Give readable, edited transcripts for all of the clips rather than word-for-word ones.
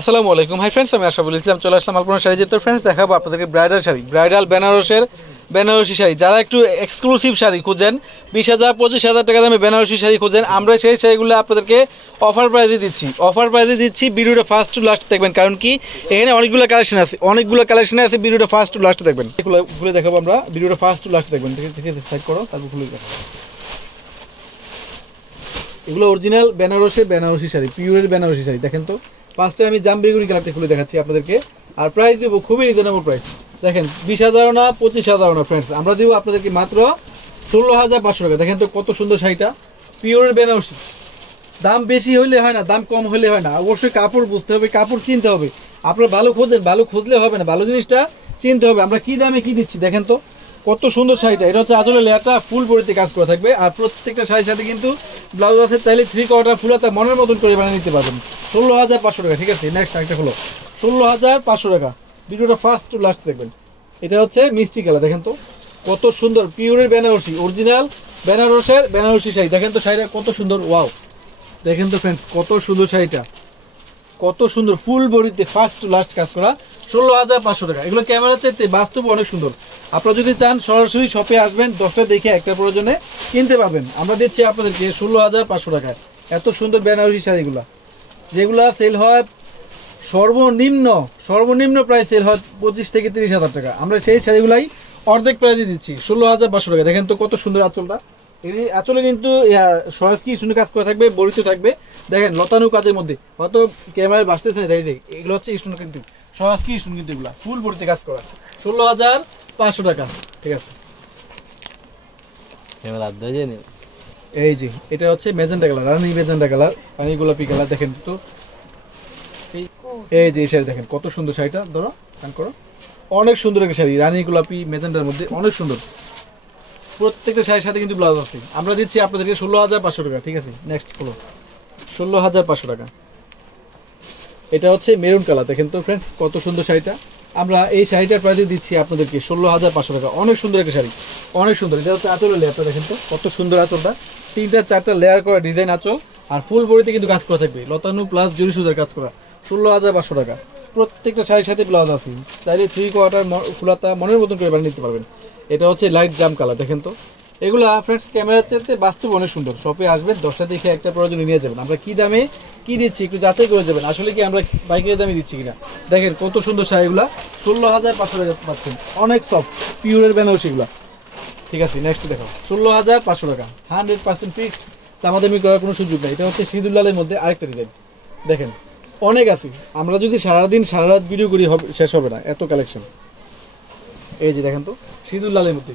আসসালামু আলাইকুম hi friends, আমি আশরাফুল ইসলাম চলে আসলাম আলপনা শাড়ি তো ফ্রেন্ডস দেখাবো আপনাদেরকে ব্রাইডাল শাড়ি, ব্রাইডাল বেনারসি শাড়ি। যারা একটু এক্সক্লুসিভ শাড়ি খুঁজেন, 20,000 25,000 টাকা দামে বেনারসি শাড়ি খুঁজেন, আমরা সেই শাড়িগুলো আপনাদেরকে অফার প্রাইসে দিচ্ছি। ভিডিওটা ফার্স্ট টু লাস্ট দেখবেন, কারণ কি এখানে অনেকগুলো কালেকশন আছে। ভিডিওটা ফার্স্ট টু লাস্ট দেখবেন, খুলে দেখাবো আমরা। ভিডিওটা ফার্স্ট টু লাস্ট দেখবেন, ঠিক আছে? সাইড করো, তারপর খুলে দেখাবো। এগুলো অরিজিনাল বেনারসি শাড়ি, পিওরের বেনারসি শাড়ি। দেখেন তো, ফার্স্টে আমি জামবেগুনি কালারটা খুলে দেখাচ্ছি আপনাদেরকে, আর প্রাইস দেবো খুবই রিজনেবল প্রাইস। দেখেন 20,000 না 25,000 না ফ্রেন্ডস, আমরা দেবো আপনাদেরকে মাত্র 16,500 টাকা। দেখেন তো কত সুন্দর শাড়িটা, পিওরের বেনারসি। দাম বেশি হইলে হয় না, দাম কম হলে হয় না, অবশ্যই কাপড় বুঝতে হবে, কাপড় চিনতে হবে। আপনারা ভালো খোঁজেন, ভালো খুঁজলে হবে না, ভালো জিনিসটা চিনতে হবে। আমরা কি দামে কি দিচ্ছি দেখেন তো, কত সুন্দর শাড়িটা। এটা হচ্ছে আঁচলের লেয়ারটা ফুল বডিতে কাজ করা থাকবে, আর প্রত্যেকটা শাড়ির সাথে কিন্তু ব্লাউজ আছে। চাইলে 3/4 ফুলাতা মনের মতন করে বানিয়ে নিতে পারবেন। 16,500 টাকা, ঠিক আছে? নেক্সট আরেকটা হলো 16,500 টাকা। ভিডিওটা ফার্স্ট টু লাস্ট দেখবেন। এটা হচ্ছে মিষ্টি কালার, দেখেন তো কত সুন্দর, পিওরের বেনারসি, অরিজিনাল বেনারসি শাড়ি। দেখেন তো শাড়িটা কত সুন্দর, ওয়াও। দেখেন তো ফ্রেন্ডস কত সুন্দর শাড়িটা, কত সুন্দর, ফুল বডিতে ফার্স্ট টু লাস্ট কাজ করা। 16,500 টাকা। এগুলো ক্যামেরা চাইতে বাস্তবে অনেক সুন্দর। আপনারা যদি চান সরাসরি শপে আসবেন, 10টা দেখে একটা প্রয়োজনে কিনতে পারবেন। আমরা দিচ্ছি আপনাদেরকে 16,500 টাকায় এত সুন্দর বেনারসি শাড়িগুলা, যেগুলা সেল হয় সর্বনিম্ন প্রাইস সেল হয় 25 থেকে 30,000 টাকা। আমরা সেই শাড়িগুলাই অর্ধেক প্রাইসে দিচ্ছি 16,500 টাকা। দেখেন তো কত সুন্দর আঁচলটা। এই আঁচলে কিন্তু সরাসরি সুন্দর কাজ করা থাকবে, বড়িতে থাকবে। দেখেন লতানু কাজের মধ্যে, হয়তো ক্যামেরায় বাঁচতেছে না, এগুলো হচ্ছে স্টোন, কিন্তু সরাসরি স্টোন, কিন্তু এগুলা ফুল বড়িতে কাজ করা। 16,500 টাকা, ঠিক আছে? এই যে এটা হচ্ছে মেজেন্টা কালার, রানী মেজেন্টা কালার, রানী গোলাপি কালার। দেখেন তো এই যে শাড়ি দেখেন কত সুন্দর শাড়িটা, ধরো কান করো, অনেক সুন্দর একটা শাড়ি, রানী গোলাপি মেজেন্টার মধ্যে, অনেক সুন্দর। প্রত্যেকটা শাড়ির সাথে কিন্তু ব্লাউজ আছে। আমরা দিচ্ছি আপনাদেরকে 16,500 টাকা, ঠিক আছে? নেক্সট হলো 16,500 টাকা। এটা হচ্ছে মেরুন কালার। দেখেন তো ফ্রেন্ডস কত সুন্দর শাড়িটা। আমরা এই শাড়িটার প্রাইসে দিচ্ছি আপনাদেরকে 16,500 টাকা। অনেক সুন্দর একটা শাড়ি, অনেক সুন্দর। এটা হচ্ছে আঁচলের লেয়ারটা, দেখেন তো কত সুন্দর আঁচলটা, 3-4টা লেয়ার করা ডিজাইন আঁচল, আর ফুল বডিতে কিন্তু কাজ করা থাকবে, লতানু প্লাস জরি সুতার কাজ করা। 16,500 টাকা। প্রত্যেকটা শাড়ির সাথে ব্লাউজ আছে। চাইলে 3/4 ফুলাতা মনের মতন করে বানিয়ে নিতে পারবেন। এটা হচ্ছে লাইট জাম কালার। দেখেন তো এগুলা ফ্রেন্ডস ক্যামেরার চাইতে বাস্তব অনেক সুন্দর। শপে আসবেন, 10টা দেখে একটা প্রয়োজন নিয়ে যাবেন। আমরা কি দামে কি দিচ্ছি একটু যাচাই করে যাবেন, আসলে কি আমরা বাইকের দামে দিচ্ছি কিনা। দেখেন কত সুন্দর শাড়িগুলা, 16,500 টাকা পাচ্ছেন। অনেক সফট, পিওরের বেনারসিগুলা, ঠিক আছে? নেক্সট দেখো 16,500 টাকা, 100% ফিক্সড, দামাদামি করার কোনো সুযোগ নেই। এটা হচ্ছে সিঁদুর লালের মধ্যে আরেকটা ডিজাইন। দেখেন অনেক আছে, আমরা যদি সারাদিন সারা রাত ভিডিও করি শেষ হবে না, এত কালেকশন। এই যে দেখেন তো সিঁদুর লালের মধ্যে,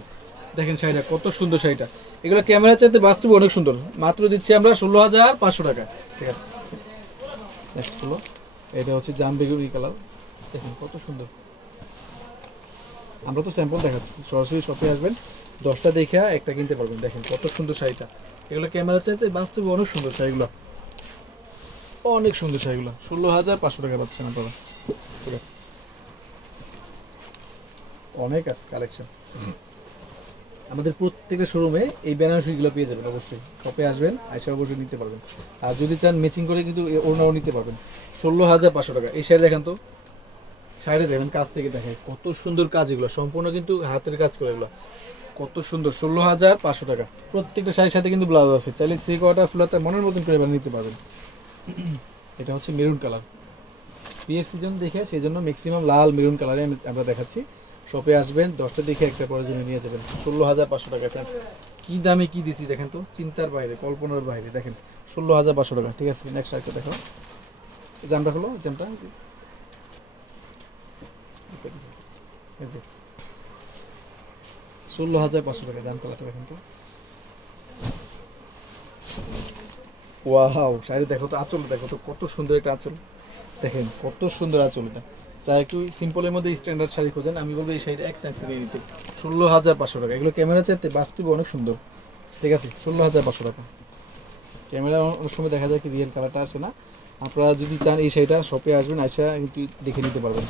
দেখেন শাড়িটা কত সুন্দর শাড়িটা। এগুলো ক্যামেরা চাইতে বাস্তবে অনেক সুন্দর। মাত্র দিচ্ছি আমরা 16,500 টাকা, ঠিক আছে? নেক্সট হলো এটা হচ্ছে জাম বেগুনি কালার। দেখেন কত সুন্দর। আমরা তো স্যাম্পল দেখাচ্ছি, সরাসরি শপে আসবেন, 10টা দেখে একটা কিনতে পারবেন। দেখেন কত সুন্দর শাড়িটা। এগুলো ক্যামেরা চাইতে বাস্তবে অনেক সুন্দর শাড়িগুলো, অনেক সুন্দর শাড়িগুলো। 16,500 টাকা পাচ্ছেন আপনারা, ঠিক আছে? অনেক আছে কালেকশন। আমাদের প্রত্যেকটা শোরুমে এই বেনারসিগুলো পেয়ে যাবেন। অবশ্যই শপে আসবেন, আইসা অবশ্যই নিতে পারবেন। আর যদি চান ম্যাচিং করে কিন্তু ওনাও নিতে পারবেন। 16,500 টাকা। এই শাড়ি দেখেন তো, শাড়িটা দেখেন কাজ থেকে দেখেন কত সুন্দর কাজ, এগুলো সম্পূর্ণ কিন্তু হাতের কাজ করে, এগুলো কত সুন্দর। 16,500 টাকা। প্রত্যেকটা শাড়ির সাথে কিন্তু ব্লাউজ আছে। চাইলে 3/4 ফুলাতা মনের মতন করে বানিয়ে নিতে পারবেন। এটা হচ্ছে মেরুন কালার, বিয়ের সিজন দেখে সেই জন্য ম্যাক্সিমাম লাল মেরুন কালারে আমরা দেখাচ্ছি। শপে আসবেন, 10টা দেখে একটা প্রয়োজনে নিয়ে যাবেন। 16,500 টাকা ফ্রেন্ডস। কি দামে কি দিচ্ছি দেখেন তো, চিন্তার বাইরে, কল্পনার বাইরে। দেখেন 16,500 টাকা, ঠিক আছে? নেক্সট আরেকটা দেখো, জামটা হলো জামটা 16,500 টাকা জাম কালারটা। দেখেন তো ওয়াও, শাড়ি দেখো তো, আঁচল দেখো তো কত সুন্দর একটা আঁচল। দেখেন কত সুন্দর আঁচল। এটা যা একটু সিম্পলের মধ্যে স্ট্যান্ডার্ড শাড়ি খোঁজেন, আমি বলবো এই শাড়িটা এক চান্স নিয়ে নিতে। 16,500 টাকা। এগুলো ক্যামেরা চাইতে বাস্তবে অনেক সুন্দর, ঠিক আছে? 16,500 টাকা। ক্যামেরা অনেক সময় দেখা যায় কি রিয়েল কালারটা আসে না। আপনারা যদি চান এই শাড়িটা শপে আসবেন, আইসা কিন্তু দেখে নিতে পারবেন।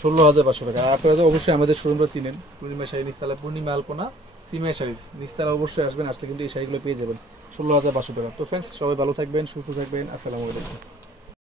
16,500 টাকা। আর আপনারা তো অবশ্যই আমাদের শোরুমটা চিনেন, পূর্ণিমা শাড়ি নিস্তালা, পূর্ণিমা আলপনা সিমিয়া শাড়ি নিস্তালা, অবশ্যই আসবেন, আসলে কিন্তু এই শাড়িগুলো পেয়ে যাবেন 16,500 টাকা। তো ফ্রেন্ডস সবাই ভালো থাকবেন, সুস্থ থাকবেন। আসসালামু আলাইকুম।